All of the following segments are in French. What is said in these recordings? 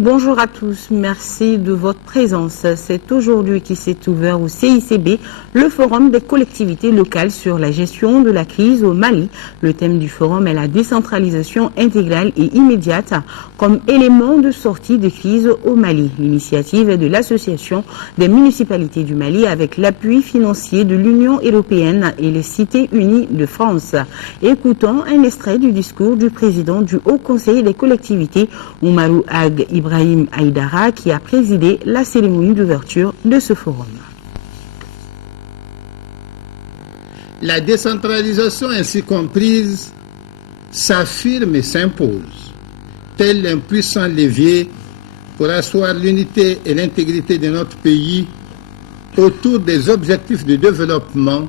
Bonjour à tous, merci de votre présence. C'est aujourd'hui qui s'est ouvert au CICB le forum des collectivités locales sur la gestion de la crise au Mali. Le thème du forum est la décentralisation intégrale et immédiate comme élément de sortie de crise au Mali. L'initiative est de l'Association des municipalités du Mali avec l'appui financier de l'Union européenne et les Cités unies de France. Écoutons un extrait du discours du président du Haut Conseil des collectivités, Oumarou Ag Ibrahim Aïdara, qui a présidé la cérémonie d'ouverture de ce forum. La décentralisation ainsi comprise s'affirme et s'impose, tel un puissant levier pour asseoir l'unité et l'intégrité de notre pays autour des objectifs de développement,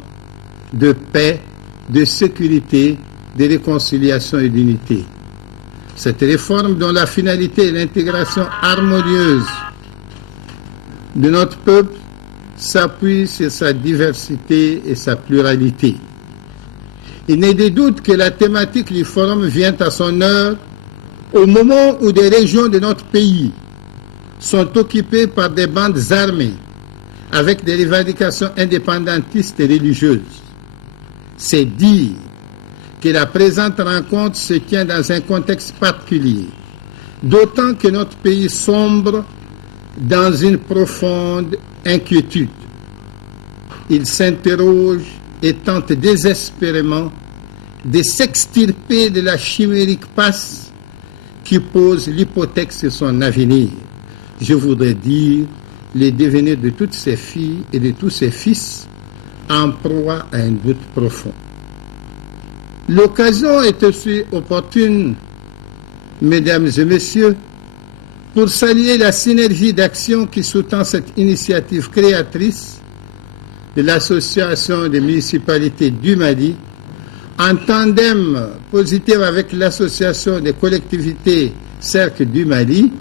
de paix, de sécurité, de réconciliation et d'unité. Cette réforme, dont la finalité est l'intégration harmonieuse de notre peuple, s'appuie sur sa diversité et sa pluralité. Il n'est de doute que la thématique du forum vient à son heure au moment où des régions de notre pays sont occupées par des bandes armées avec des revendications indépendantistes et religieuses. C'est dire que la présente rencontre se tient dans un contexte particulier, d'autant que notre pays sombre dans une profonde inquiétude. Il s'interroge et tente désespérément de s'extirper de la chimérique passe qui pose l'hypothèque sur son avenir. Je voudrais dire le devenir de toutes ces filles et de tous ces fils en proie à un doute profond. L'occasion est aussi opportune, mesdames et messieurs, pour saluer la synergie d'action qui sous-tend cette initiative créatrice de l'Association des municipalités du Mali, en tandem positif avec l'Association des collectivités Cercle du Mali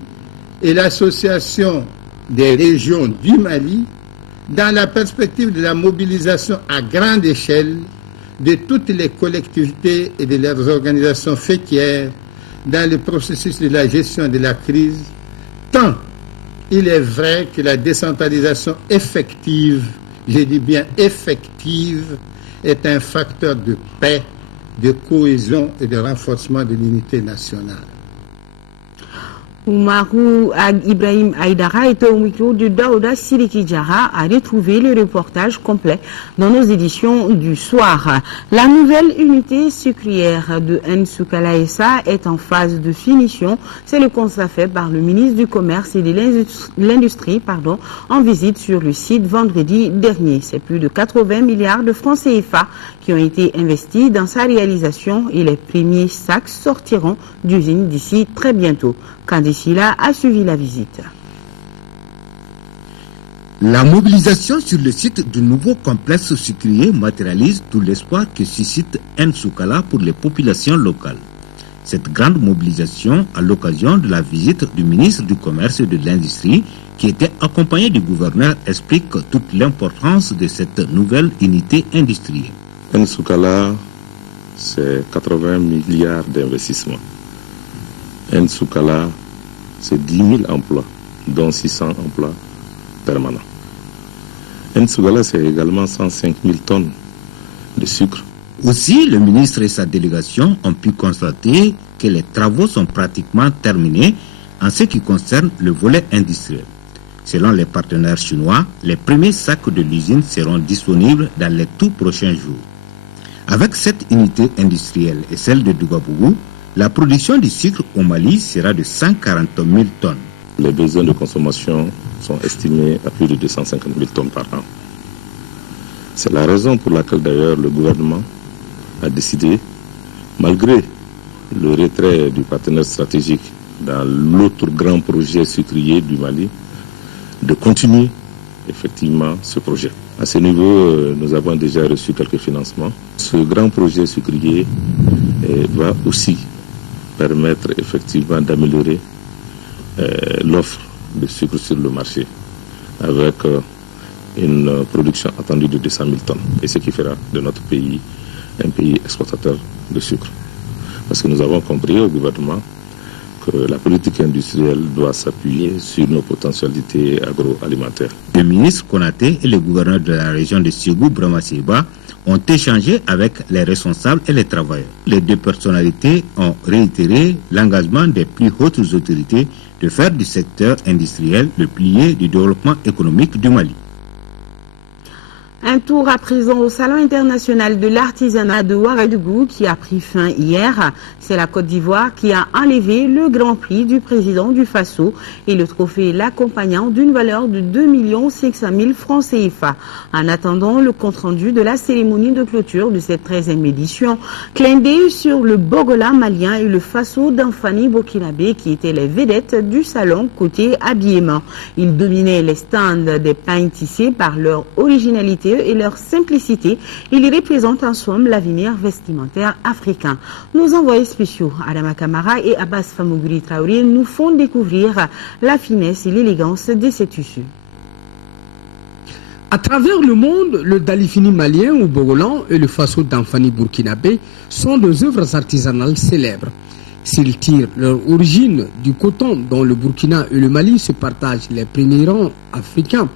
et l'Association des régions du Mali, dans la perspective de la mobilisation à grande échelle de toutes les collectivités et de leurs organisations fêtières dans le processus de la gestion de la crise, tant il est vrai que la décentralisation effective, je dis bien effective, est un facteur de paix, de cohésion et de renforcement de l'unité nationale. Oumarou Ag Ibrahim Aïdara était au micro de Daouda Sidiki Diarra, à retrouver le reportage complet dans nos éditions du soir. La nouvelle unité sucrière de N'Soukala SA est en phase de finition. C'est le constat fait par le ministre du Commerce et de l'Industrie en visite sur le site vendredi dernier. C'est plus de 80 milliards de francs CFA qui ont été investis dans sa réalisation et les premiers sacs sortiront d'usine d'ici très bientôt. Candicila a suivi la visite. La mobilisation sur le site du nouveau complexe sucrier matérialise tout l'espoir que suscite N'Soukala pour les populations locales. Cette grande mobilisation à l'occasion de la visite du ministre du Commerce et de l'Industrie qui était accompagné du gouverneur explique toute l'importance de cette nouvelle unité industrielle. N'Soukala, c'est 80 milliards d'investissements. N'Soukala, c'est 10 000 emplois, dont 600 emplois permanents. N'Soukala, c'est également 105 000 tonnes de sucre. Aussi, le ministre et sa délégation ont pu constater que les travaux sont pratiquement terminés en ce qui concerne le volet industriel. Selon les partenaires chinois, les premiers sacs de l'usine seront disponibles dans les tout prochains jours. Avec cette unité industrielle et celle de Dougabougou, la production du sucre au Mali sera de 140 000 tonnes. Les besoins de consommation sont estimés à plus de 250 000 tonnes par an. C'est la raison pour laquelle d'ailleurs le gouvernement a décidé, malgré le retrait du partenaire stratégique dans l'autre grand projet sucrier du Mali, de continuer effectivement ce projet. À ce niveau, nous avons déjà reçu quelques financements. Ce grand projet sucrier va aussi permettre effectivement d'améliorer l'offre de sucre sur le marché avec une production attendue de 200 000 tonnes. Et ce qui fera de notre pays un pays exportateur de sucre. Parce que nous avons compris au gouvernement la politique industrielle doit s'appuyer sur nos potentialités agroalimentaires. Le ministre Konaté et le gouverneur de la région de Ségou, Brahma Seba, ont échangé avec les responsables et les travailleurs. Les deux personnalités ont réitéré l'engagement des plus hautes autorités de faire du secteur industriel le pilier du développement économique du Mali. Un tour à présent au Salon international de l'artisanat de Ouagadougou qui a pris fin hier. C'est la Côte d'Ivoire qui a enlevé le Grand Prix du président du Faso et le trophée l'accompagnant d'une valeur de 2 500 000 francs CFA. En attendant le compte-rendu de la cérémonie de clôture de cette 13e édition, clin d'œil sur le Bogola malien et le Faso d'Anfani burkinabé qui étaient les vedettes du salon côté habillement. Ils dominaient les stands des pains tissés par leur originalité et leur simplicité. Ils représentent en somme l'avenir vestimentaire africain. Nos envoyés spéciaux, Adama Kamara et Abbas Famougri Traoré, nous font découvrir la finesse et l'élégance de ces tissus. À travers le monde, le Dalifini malien ou bogolan et le Faso d'Anfani burkinabé sont deux œuvres artisanales célèbres. S'ils tirent leur origine du coton dont le Burkina et le Mali se partagent les premiers rangs africains,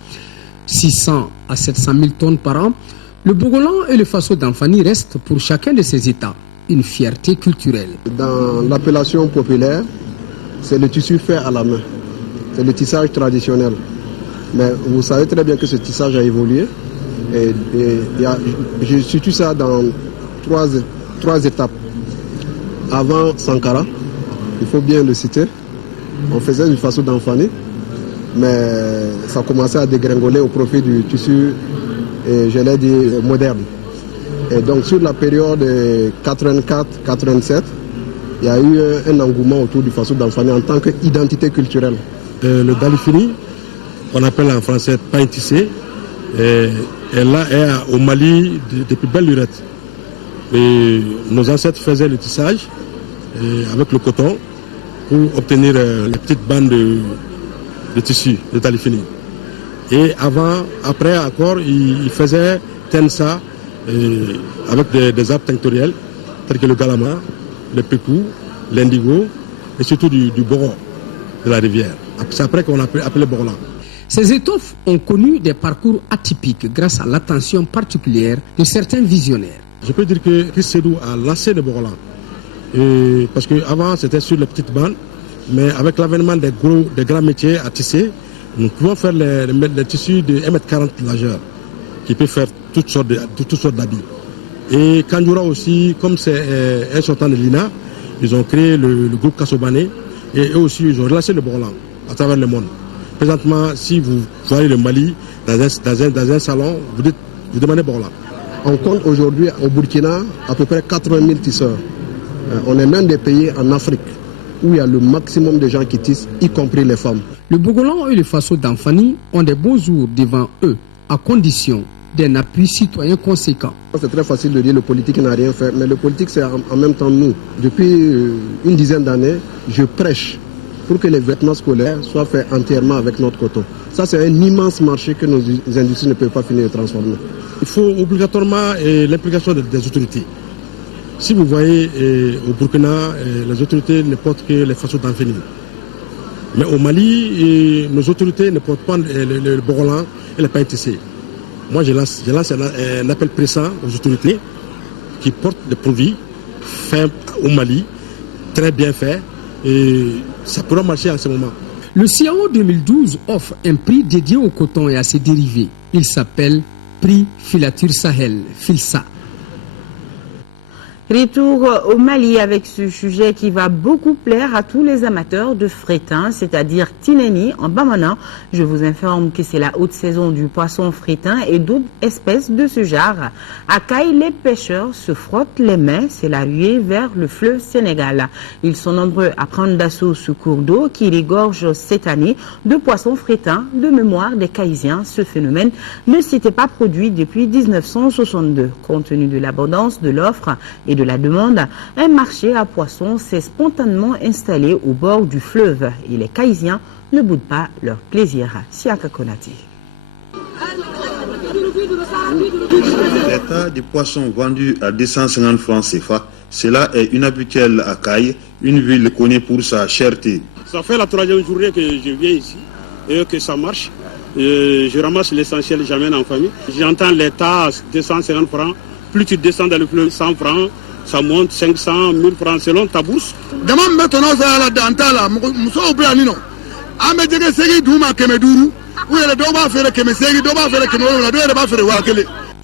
600 à 700 000 tonnes par an, le Bogolan et le Faso d'Anfani restent pour chacun de ces États une fierté culturelle. Dans l'appellation populaire, c'est le tissu fait à la main, c'est le tissage traditionnel. Mais vous savez très bien que ce tissage a évolué et je situe ça dans trois étapes. Avant Sankara, il faut bien le citer, on faisait du Faso d'Anfani, mais ça commençait à dégringoler au profit du tissu, je l'ai dit, moderne. Et donc sur la période 84-87, il y a eu un engouement autour du Faso d'Anfani en tant qu'identité culturelle. Le Dalifini, on appelle en français pain tissé, et là est au Mali depuis belle lurette. Et nos ancêtres faisaient le tissage avec le coton pour obtenir les petites bandes de tissu de Dalifini. Et après encore, ils faisaient tensa avec des arbres tinctoriels tels que le galama, le pécou, l'indigo et surtout du boron de la rivière. C'est après qu'on a appelé boron. Ces étoffes ont connu des parcours atypiques grâce à l'attention particulière de certains visionnaires. Je peux dire que Chris Sédou a lancé le boron. Parce qu'avant c'était sur les petites bandes, mais avec l'avènement des grands métiers à tisser, nous pouvons faire les tissus de 1,40 m de largeur, qui peut faire toutes sortes d'habits. Et Kanjoura aussi, comme c'est un sultan de l'INA, ils ont créé le groupe Kassobané, et eux aussi ils ont relancé le boron à travers le monde. Présentement, si vous voyez le Mali dans un salon, vous demandez boron. On compte aujourd'hui au Burkina à peu près 80 000 tisseurs. On est l'un des pays en Afrique où il y a le maximum de gens qui tissent, y compris les femmes. Le Bogolan et le Faso d'Anfani ont des beaux jours devant eux, à condition d'un appui citoyen conséquent. C'est très facile de dire que le politique n'a rien fait, mais le politique c'est en même temps nous. Depuis une dizaine d'années, je prêche pour que les vêtements scolaires soient faits entièrement avec notre coton. Ça, c'est un immense marché que nos industries ne peuvent pas finir de transformer. Il faut obligatoirement l'implication des autorités. Si vous voyez au Burkina, les autorités ne portent que les Faso d'Anfani. Mais au Mali, nos autorités ne portent pas le bogolan et le pain tissé. Moi, je lance un appel pressant aux autorités qui portent des produits faits au Mali, très bien faits, et ça pourra marcher en ce moment. Le CIAO 2012 offre un prix dédié au coton et à ses dérivés. Il s'appelle Prix Filature Sahel, FILSA. Retour au Mali avec ce sujet qui va beaucoup plaire à tous les amateurs de frétin, c'est-à-dire tineni en bamana. Je vous informe que c'est la haute saison du poisson frétin et d'autres espèces de ce genre. À Caille, les pêcheurs se frottent les mains, c'est la ruée vers le fleuve Sénégal. Ils sont nombreux à prendre d'assaut ce cours d'eau qui regorge cette année de poissons frétins. De mémoire des Caïsiens, ce phénomène ne s'était pas produit depuis 1962. Compte tenu de l'abondance de l'offre et de la demande, un marché à poissons s'est spontanément installé au bord du fleuve et les Caïsiens ne boudent pas leur plaisir. Siaka Konati. L'état des poissons vendus à 250 francs CFA Cela est inhabituel à Caille, une ville connue pour sa cherté. Ça fait la 3e journée que je viens ici et que ça marche. Je ramasse l'essentiel, j'amène en famille. J'entends l'État 250 francs. Plus tu descends dans le fleuve, 100 francs, ça monte 500, 1000 francs selon ta bourse.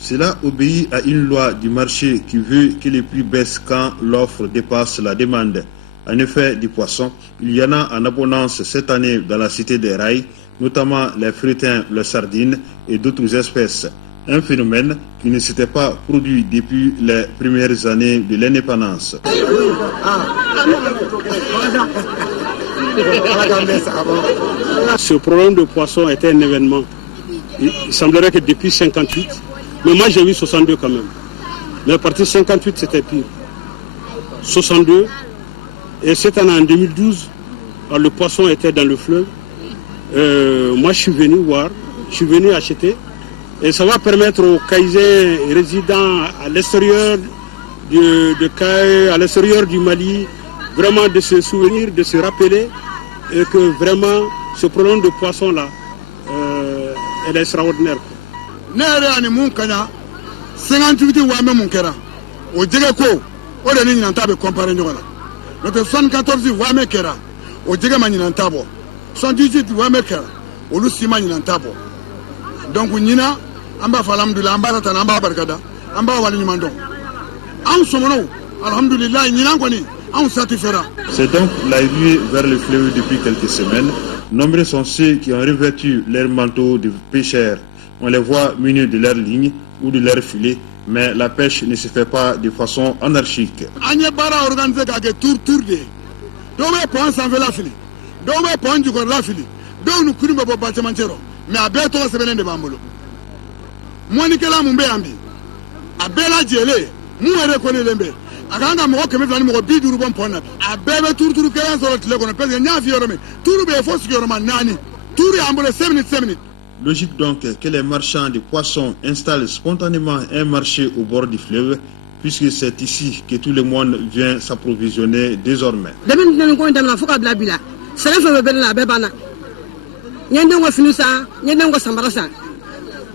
Cela obéit à une loi du marché qui veut que les prix baissent quand l'offre dépasse la demande. En effet, du poisson, il y en a en abondance cette année dans la cité des rails, notamment les frétins, les sardines et d'autres espèces. Un phénomène qui ne s'était pas produit depuis les premières années de l'indépendance. Ce problème de poisson était un événement. Il semblerait que depuis 58, mais moi j'ai vu 62 quand même. Mais à partir de 58 c'était pire. 62, et cette année en 2012, le poisson était dans le fleuve. Moi je suis venu voir, je suis venu acheter. Et ça va permettre aux Caïsiens résidents à l'extérieur de Caille, à l'extérieur du Mali, vraiment de se souvenir, de se rappeler et que vraiment ce problème de poisson-là, elle est extraordinaire. Donc Nina, amba falamdulillah, amba ratana, amba barkada, amba wali nyumando. An somono, alhamdulillah, Nina kwani, an satisfera. C'est donc la ruée vers le fleuve depuis quelques semaines. Nombreux sont ceux qui ont revêtu leur manteau de pêcheurs. On les voit munis de leurs lignes ou de leurs filets, mais la pêche ne se fait pas de façon anarchique. Anye bara organisé kage tour de. Dowe pon sanve la fili. Dowe pon jukor la fili. Dowe nu kuni babo bâtimentero. Mais à Béto, c'est bien de Bambolo. Moi, Nicolas Mumbeambi, à Bella Djele, moi, je reconnais l'embé. À Ganga Moko, que me fait un bid du bon point. À Bébé Tour, 15 ans, le qu'on appelle un Yaviorome. Tout le béfos qui est Nani. Tout est ambulé 5 minutes. Logique donc que les marchands de poissons installent spontanément un marché au bord du fleuve, puisque c'est ici que tout le monde vient s'approvisionner désormais. Nyendengo finusa, nyendengo sambarasa.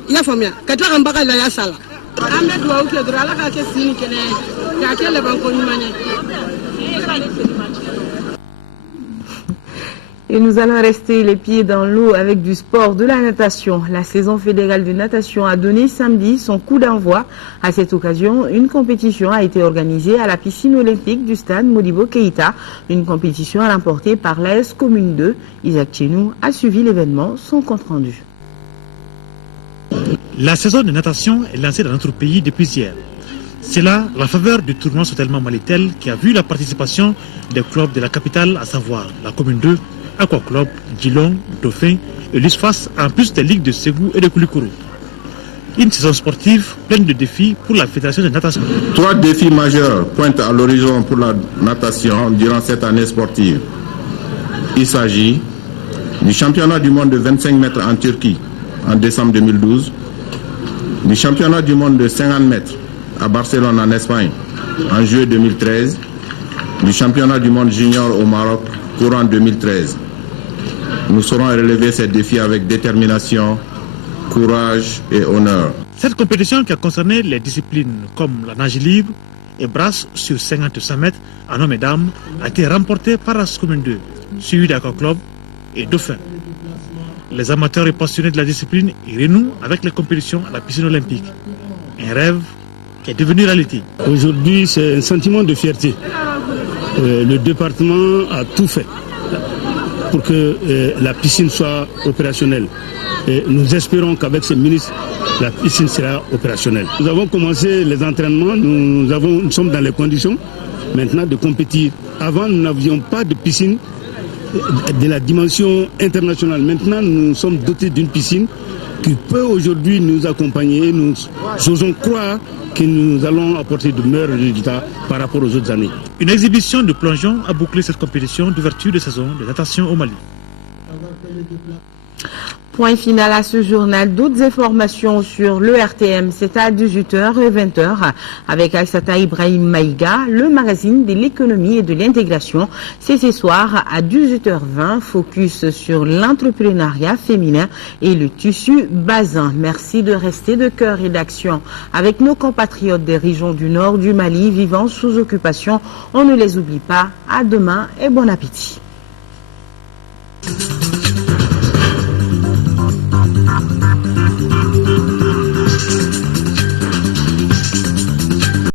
Ya famia, katla kambaka la ya sala. Ande dua uke dura la ka ke sini kene. Ya ke le banko nyumane. Et nous allons rester les pieds dans l'eau avec du sport, de la natation. La saison fédérale de natation a donné samedi son coup d'envoi. À cette occasion, une compétition a été organisée à la piscine olympique du stade Modibo Keïta. Une compétition remportée par l'AS Commune 2. Isaac Chenou a suivi l'événement, son compte rendu. La saison de natation est lancée dans notre pays depuis hier. C'est là la faveur du tournoi Sotelma Malitel qui a vu la participation des clubs de la capitale, à savoir la Commune 2, Aqua Club, Djilong, Dauphin et l'USFAS, en plus des ligues de Ségou et de Koulikoro. Une saison sportive pleine de défis pour la Fédération de natation. 3 défis majeurs pointent à l'horizon pour la natation durant cette année sportive. Il s'agit du championnat du monde de 25 mètres en Turquie en décembre 2012, du championnat du monde de 50 mètres à Barcelone en Espagne en juillet 2013, du championnat du monde junior au Maroc courant 2013. Nous saurons relever ces défis avec détermination, courage et honneur. Cette compétition qui a concerné les disciplines comme la nage libre et brasse sur 50 mètres en hommes et dames a été remportée par la Commune 2, suivie d'Aqua Club et Dauphin. Les amateurs et passionnés de la discipline y renouent avec les compétitions à la piscine olympique. Un rêve qui est devenu réalité. Aujourd'hui, c'est un sentiment de fierté. Le département a tout fait pour que la piscine soit opérationnelle. Et nous espérons qu'avec ces ministres, la piscine sera opérationnelle. Nous avons commencé les entraînements, nous sommes dans les conditions maintenant de compétir. Avant, nous n'avions pas de piscine de la dimension internationale. Maintenant, nous sommes dotés d'une piscine qui peut aujourd'hui nous accompagner. Nous osons croire que nous allons apporter de meilleurs résultats par rapport aux autres années. Une exhibition de plongeon a bouclé cette compétition d'ouverture de saison de natation au Mali. Point final à ce journal. D'autres informations sur le RTM, c'est à 18h et 20h avec Aïssata Ibrahim Maïga, le magazine de l'économie et de l'intégration. C'est ce soir à 18h20, focus sur l'entrepreneuriat féminin et le tissu basin. Merci de rester de cœur et d'action avec nos compatriotes des régions du nord du Mali vivant sous occupation. On ne les oublie pas. À demain et bon appétit.